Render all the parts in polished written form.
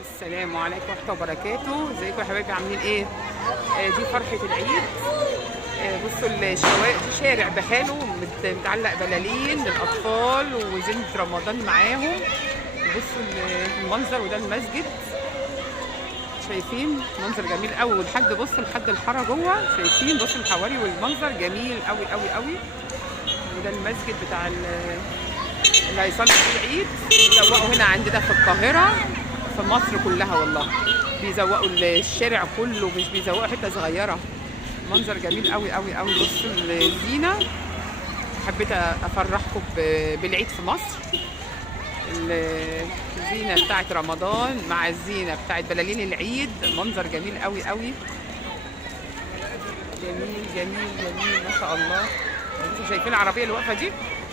السلام عليكم ورحمة الله وبركاته. ازيكم يا حبايبي، عاملين ايه؟ دي فرحة العيد. بصوا الشوارع دي، شارع بحاله متعلق بلالين للأطفال وزينة رمضان معاهم. بصوا المنظر، وده المسجد. شايفين منظر جميل قوي، ولحد بصوا لحد الحارة جوه. شايفين بصوا الحواري والمنظر جميل قوي قوي قوي. وده المسجد بتاع اللي هيصلي فيه العيد. بيزوقوا هنا عندنا في القاهرة، في مصر كلها والله. بيزوقوا الشارع كله، مش بيزوقوا حته صغيره. منظر جميل قوي قوي قوي. بصوا الزينه. حبيت افرحكم بالعيد في مصر. الزينه بتاعت رمضان مع الزينه بتاعت بلالين العيد، منظر جميل قوي قوي. جميل جميل جميل ما شاء الله. انتوا شايفين العربيه اللي واقفه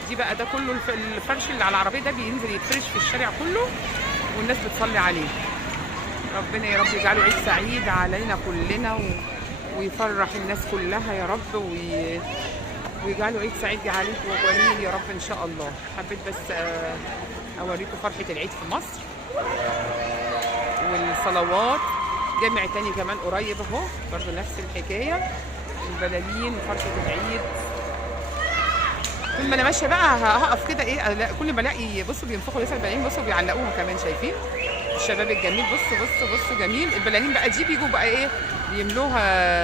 دي بقى، ده كله الفرش اللي على العربيه ده بينزل يتفرش في الشارع كله، والناس بتصلي عليه. ربنا يا رب يجعله عيد سعيد علينا كلنا ويفرح الناس كلها يا رب، ويجعله عيد سعيد عليك وجميل يا رب ان شاء الله. حبيت بس اوريكم فرحة العيد في مصر والصلوات. جامع تاني كمان قريب اهو، برضه نفس الحكاية، البلالين وفرحة العيد. كل ما انا ماشيه بقى هقف كده ايه، كل ما الاقي بصوا بينفخوا لسه البلالين، بصوا بيعلقوها كمان. شايفين الشباب الجميل؟ بصوا بصوا بصوا جميل. البلالين بقى دي بيجوا بقى ايه،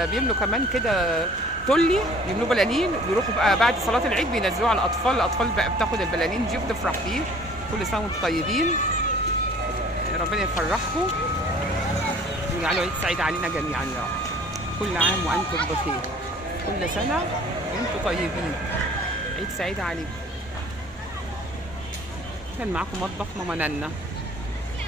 بيملوا كمان كده تولي، بيملوا بلالين ويروحوا بقى بعد صلاه العيد بينزلوها على الاطفال. الاطفال بقى بتاخد البلالين دي وبتفرح بيه. كل سنه وانتم طيبين، ربنا يفرحكم ويجعله عيد سعيد علينا جميعا يا رب. كل عام وانتم بخير، كل سنه وانتم طيبين، عيد سعيد عليكم. كان معاكم مطبخ ماما نانا.